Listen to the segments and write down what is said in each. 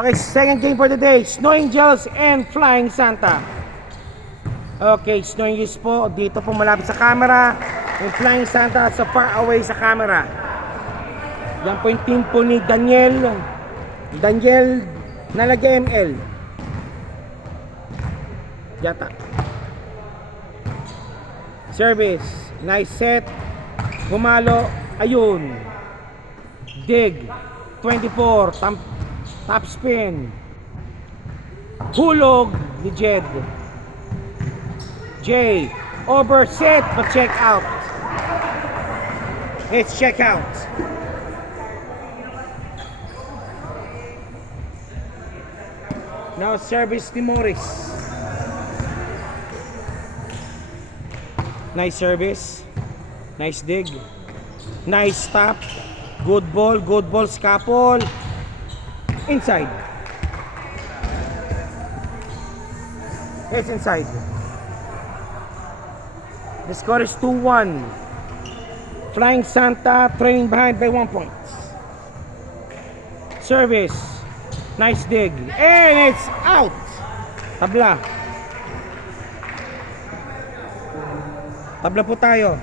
Okay, second game for the day. Snow Angels and Flying Santa. Okay, Snow Angels po. Dito po malapit sa camera. Yung Flying Santa sa far away sa camera. Yan po yung team po ni Daniel. Daniel nalagay ML. Yata. Service. Nice set. Gumalo. Ayun. Dig. 24. Top spin. Hulog ni Jed. J. Overset but check out. Let's check out. Now service ni Morris. Nice service. Nice dig. Nice stop. Good ball, scapple. Inside. It's inside. The score is 2-1. Flying Santa trailing behind by 1 point. Service. Nice dig. And it's out. Tabla. Tabla po tayo.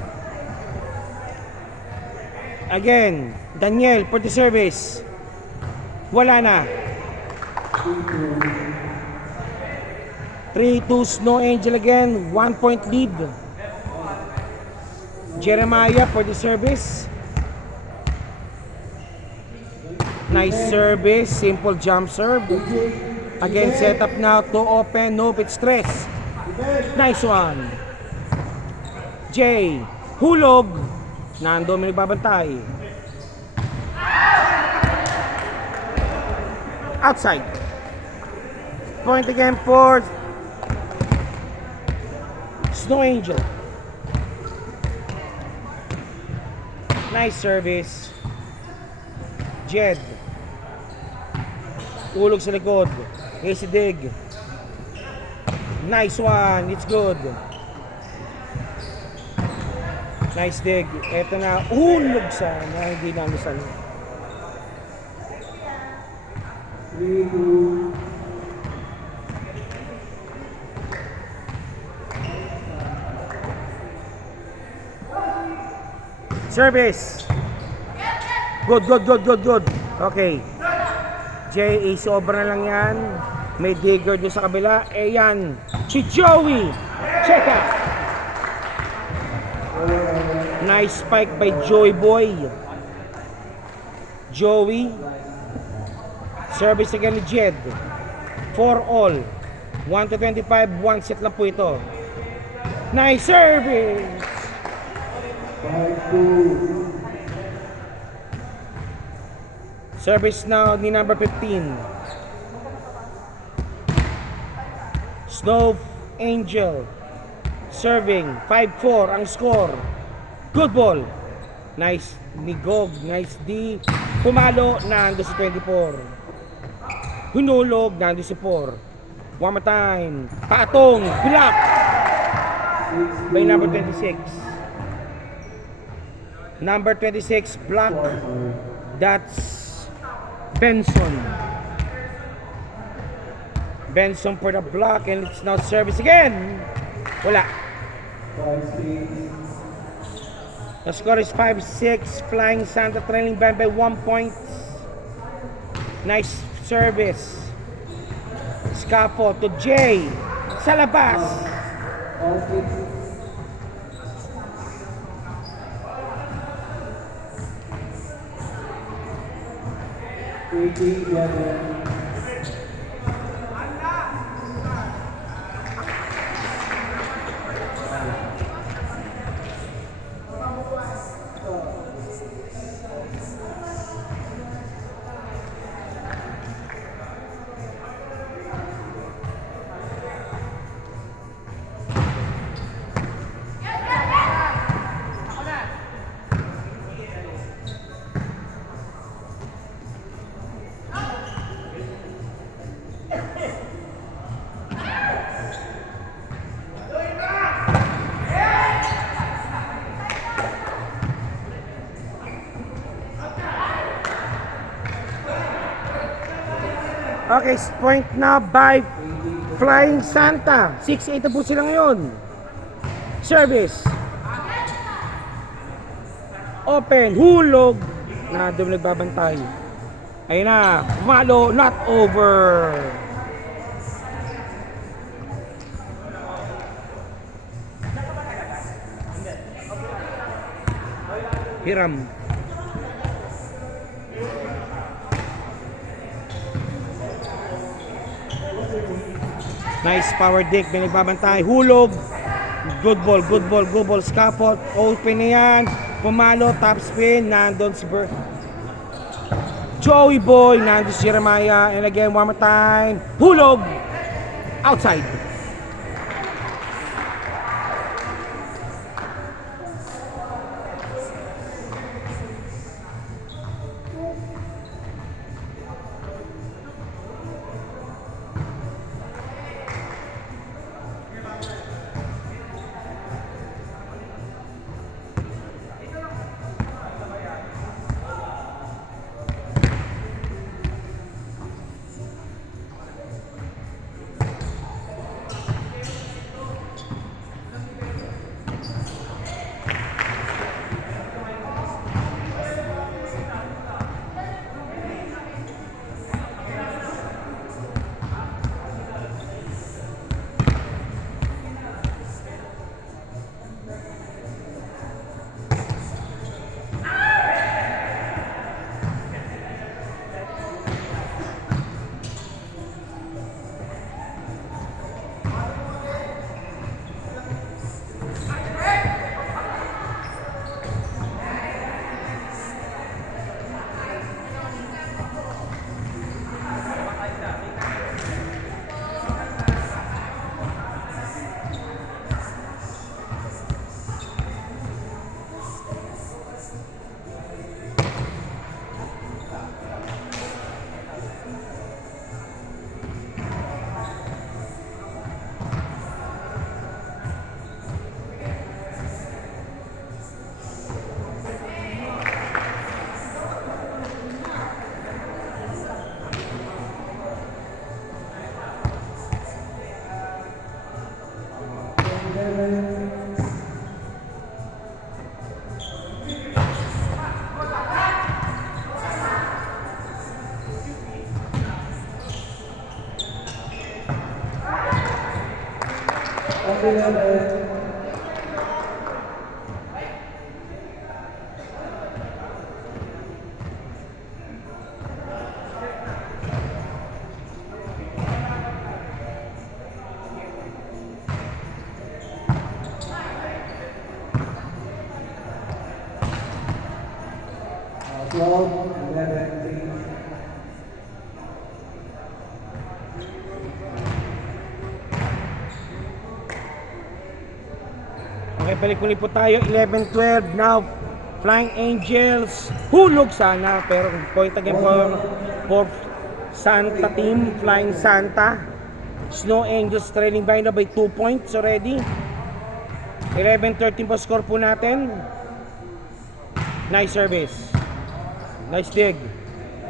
Again, Daniel for the service. Wala na. 3-2 Snow Angel again. 1 point lead. Jeremiah for the service. Nice service. Simple jump serve. Again, set up now to open. No pit stress. Nice one. J. Hulog. Nando may nagbabantay. Outside. Point again for Snow Angel. Nice service. Jed. Ulog sa likod. Easy dig. Nice one. It's good. Nice dig. Eto na. Ulog sa hindi namin sa service. Good. Okay. J.A. sobra na lang yan. May digger doon sa kabila. Yan. Si Joey. Check out. Nice spike by Joey Boy. Joey. Service again ni Jed. 4 all. 1 to 25. 1 set lang po ito. Nice service. 5-2. Service now ni number 15. Snow Angel. Serving. 5-4 ang score. Good ball. Nice ni Gog. Nice D. Pumalo. Nando sa 24. Hunulog. Nando sa 4. One more time. Patong. Block. By number 26. Number 26. Block. That's Benson. Benson for the block and it's now service again. Wala. The score is 5-6. Flying Santa trailing by 1 point. Nice service. Scafo to J. Sa labas. Okay, point na by Flying Santa. 6-8 na po sila ngayon. Service. Open, hulog. Na doon nagbabantay. Ayun na, malo, not over. Hiram. Nice power dick, may nagbabantay. Hulog. Good ball, good ball, good ball. Scaffold, open na yan. Pumalo, top spin. Nandun si Joey Boy. Nandun si Jeremiah. And again, one more time. Hulog. Outside. Okay, balik-balik po tayo. 11-12 now. Flying Angels. Hulog sana. Pero point again for Santa team. Flying Santa. Snow Angels trailing by 2 points already. 11-13 po score po natin. Nice service. Nice dig.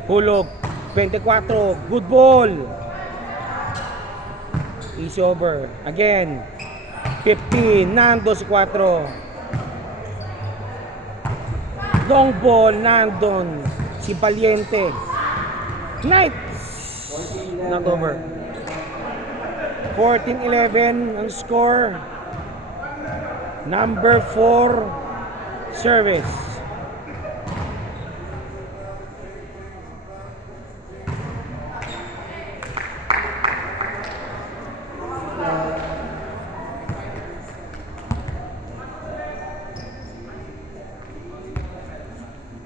Hulog. 24. Good ball. Easy over. Again. 15. Nando si 4. Long ball. Nandon si Valiente. Knights. Not over. 14-11 ang score. Number 4 service.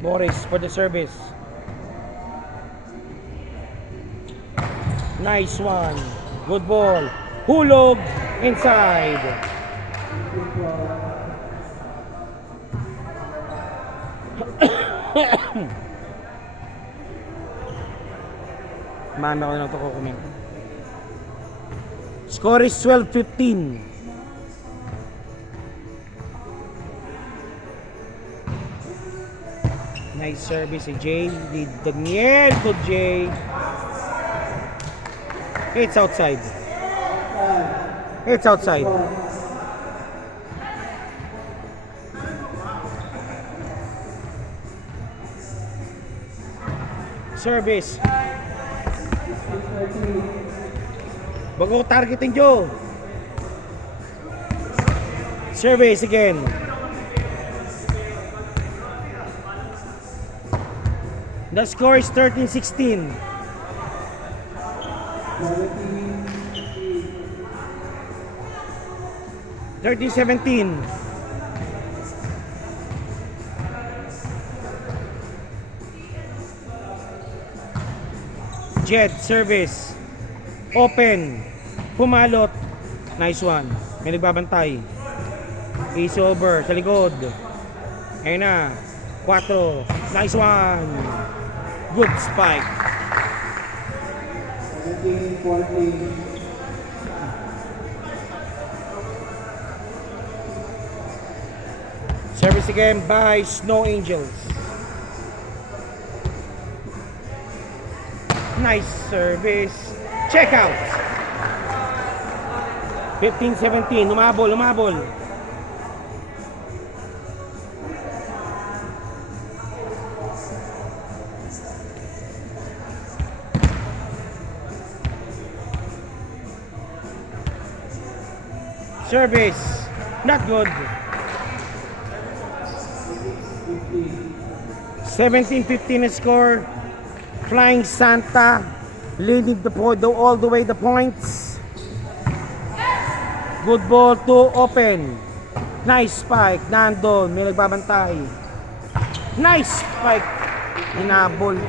Morris for the service. Nice one. Good ball. Hulog inside. Mami ako na ito kukumin. Score is 12-15. Nice service si Jay. Daniel to Jay. It's outside. It's outside. Service. Bago targeting Joe. Service again. The score is 13-16. 13-17. Jed, service. Open. Pumalot. Nice one. May nagbabantay. Ace over sa likod. Ayun na. 4. Nice one. Good spike. 17-14. Service again by Snow Angels. Nice service. Check out. 15-17. Lumabol, lumabol. Service. Not good. 17-15 score. Flying Santa leading all the way the points. Good ball to Open. Nice spike. Nandun. May nagbabantay. Nice spike. Hinabol.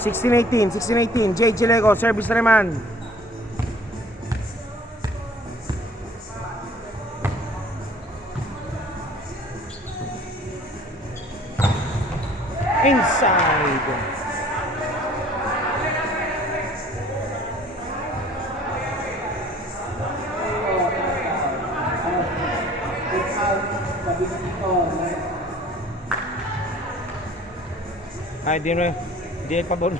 16-18. 16-18. JJ Lego. Service naman. Inside. Ay, di pa bon.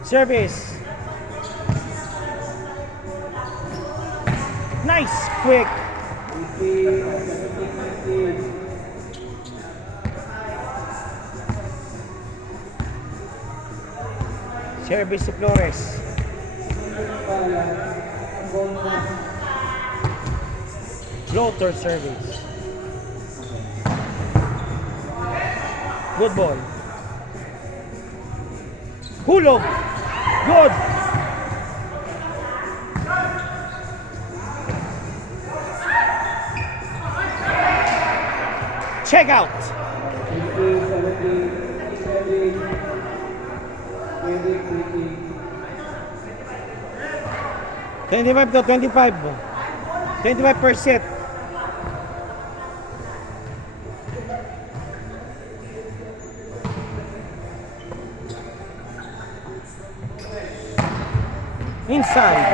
Service. Nice, quick. Service si Flores. Floater service. Good ball. Hulog. Good. Check out. 25 to 25. 25%. Inside.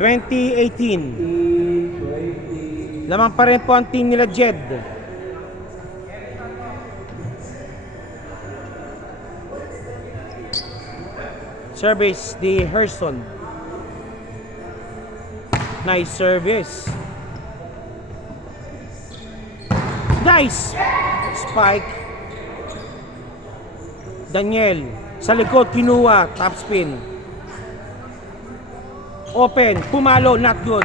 20-18. Lamang pa rin po ang team nila Jed. Service di Herson. Nice service. Nice spike. Daniel sa likod kinuha, top spin. Open, pumalo, not good.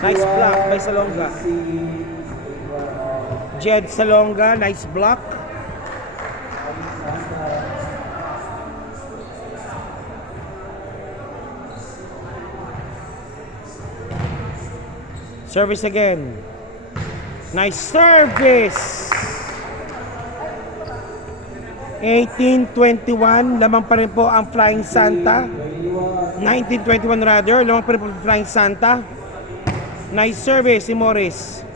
Nice block by Salonga. Jed Salonga, nice block. Service again. Nice service. 18-21. Lamang pa rin po ang Flying Santa. 19-21 rather. Lamang pa rin po ang Flying Santa. Nice service si Morris.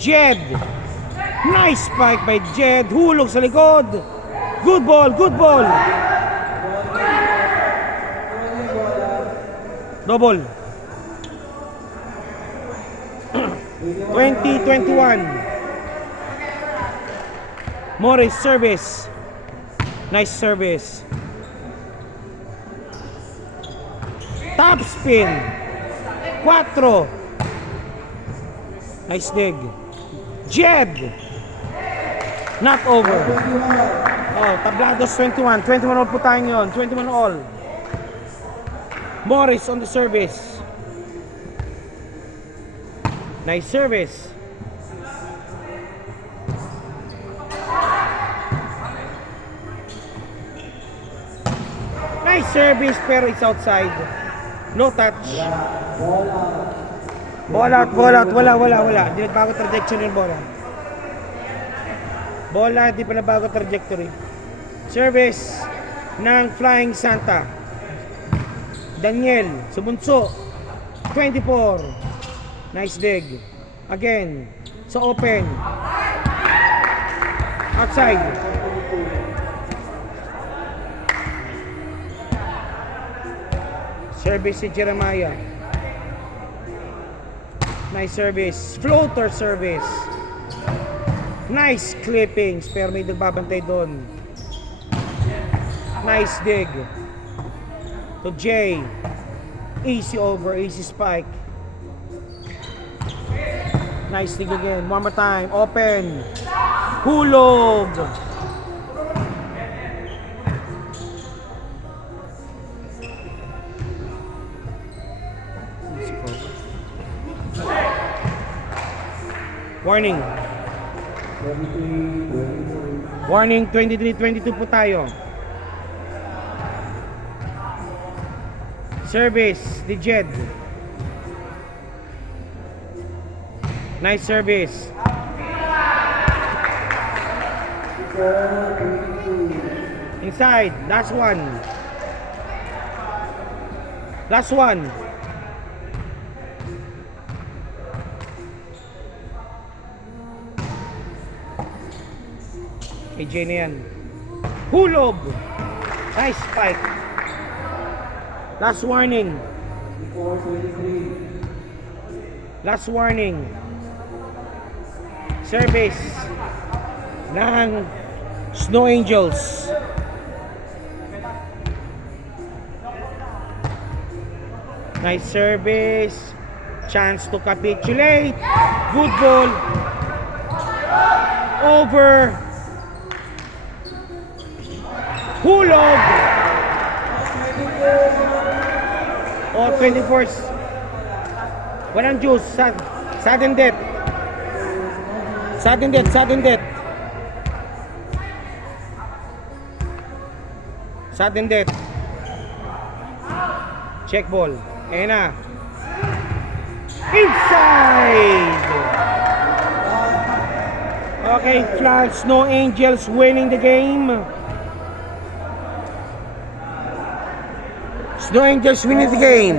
Jed. Nice spike by Jed. Hulog sa likod. Good ball, good ball. Double. 20-21. Morris service. Nice service. Top spin. 4. Nice dig. Jed. Not over. Oh, tablados 21. 21 all po tayo ngayon. 21 all. Morris on the service. Nice service. Nice service pero it's outside. No touch. Ball out. Wala. Hindi nagbago trajectory ng bola. Bola, hindi pa nabago trajectory. Service ng Flying Santa. Daniel, subunso. 24. Nice dig. Again. Sa open. Outside. Service si Jeremiah. Nice service. Floater service. Nice clippings. Pero may nagbabantay doon. Nice dig. To Jay. Easy over. Easy spike. Nice dig again. One more time. Open. Hulog. Warning. 23-22 po tayo. Service, the Jed. Nice service. Inside, last one. Last one. AJ na yan. Hulog. Nice spike. Last warning. Last warning. Service ng Snow Angels. Nice service. Chance to capitulate. Good ball. Over. Hulog. O 24. Walang juice. Sudden death. Sudden death. Sudden death. Sudden death. Check ball. Ayan na. Inside. Okay, Flag Snow Angels winning the game. Snow Angels winning the game.